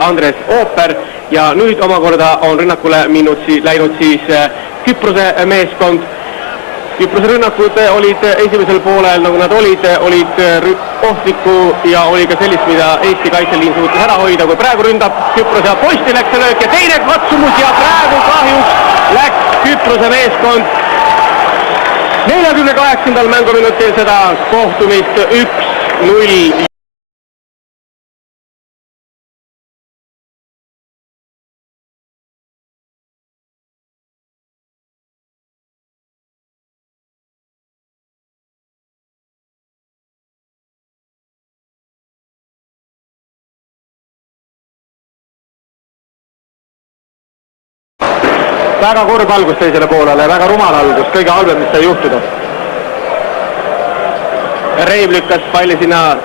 Andres Ooper ja nüüd omakorda on rünnakule läinud siis Küprose meeskond. Küprose rünnakud olid esimesel poolel, nagu nad olid ohtlikku ja oli ka sellist, mida Eesti kaitseliin suutis ära hoida, kui praegu ründab Küprose ja posti läks see löök ja teine katsumus ja praegu kahjuks läks Küprose meeskond 48. mänguminutil seda kohtumist 1-0. Väga kurb algus teisele poolele, väga rumal algus, kõige halvem, mis sai juhtuda. Reiv lükkas palli sinna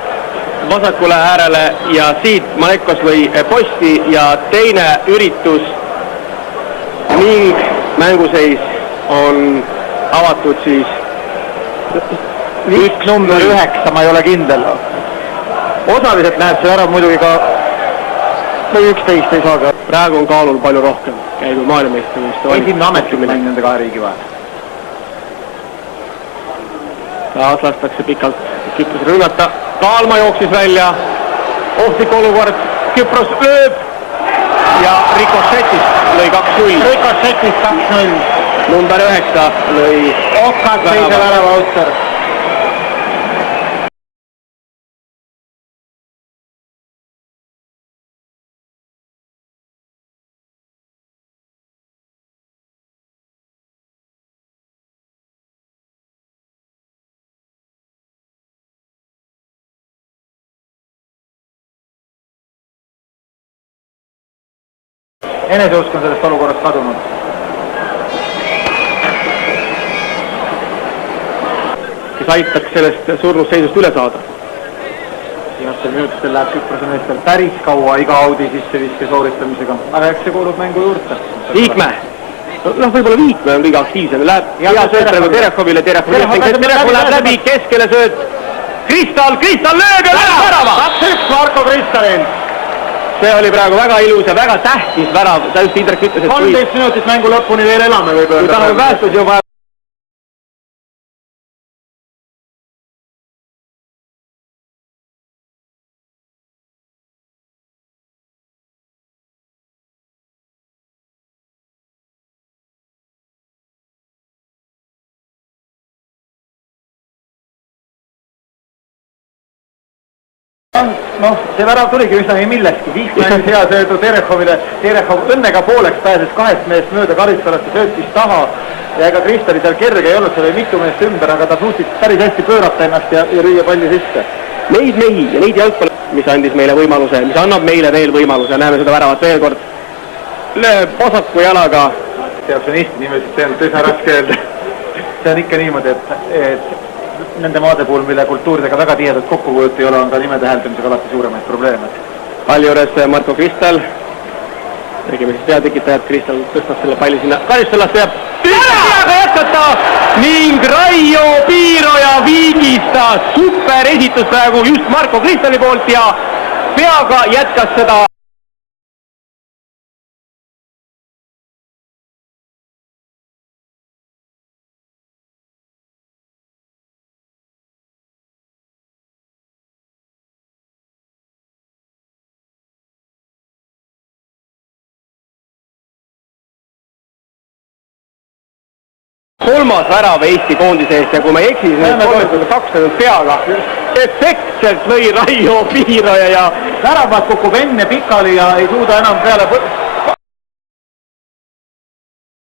vasakule äärele ja siit Malekos lõi posti ja teine üritus ning mänguseis on avatud siis number 9, ma ei ole kindel. Osaliselt näeb see ära muidugi ka või 11 ei saa ka. Praegu on kaalul palju rohkem, käigu maailmeistrivõistluste esimene ametlik mäng nende kahe riigi vahel. Taas lastakse pikalt Küprose rünnata. Kaalma jooksis välja. Ohtlik olukord. Küpros lööb ja Ricochetist lõi 2-0. Ricochetist 2-0. Number 9 lõi Okas teise värava autor. Eneseusk on sellest olukorrast kadunud. Kes aitaks sellest surnud seisust üle saada. Viimastel minutistel läheb Küprose meestel päris kaua iga audi sisse viske sooritamisega. Aga eks see kuulub mängu juurde. Viikmäe. Võib-olla Viikmäe on liiga aktiivsem. Läheb hea sööt praegu Terehovile. Terehov läheb läbi, keskele sööt. Kristal lööb ja läheb värava! 2-1 Marko Kristalil. See oli praegu väga ilus ja väga tähtis värav. Ta just Indrek ütles, et 13 minutit mängu lõpuni veel elame võib öelda. Kui tahame päästus juba see värav tuligi üsna millestki, Viikmäe hea söödu Terehovile, Terehov õnnega pooleks pääses 2 meest mööda Karistalasse, söötis taha ja ega Kristali seal kerge ei olnud, seal oli mitu meest ümber, aga ta suutis päris hästi pöörata ennast ja lüüa palli sisse. Neid mehi ja neid jalgpalli, mis andis meile võimaluse, mis annab meile veel võimaluse, näeme seda väravat veel kord, lööb vasaku jalaga. Teaksonisti nimesid, see on tõsa raske öelda. See on ikka niimoodi, et nende maade puhul, mille kultuuridega väga tihedat kokkupuudet ei ole, on ka nime täheldamisega alati suuremaid probleeme. Palli juures Marko Kristal. Tegime siis peatekitajad, Kristal tõstab selle palli sinna Karistalasse ja peaga jätkata ning Raio Piiroja viigistas. Super esitus praegu just Marko Kristali poolt ja peaga jätkas seda. Kolmas värav Eesti koondise eest ja kui ma ei eksi, siis 2 peaga efektselt lõi Raio Piiroja ja väravat kukub enne pikali ja ei suuda enam peale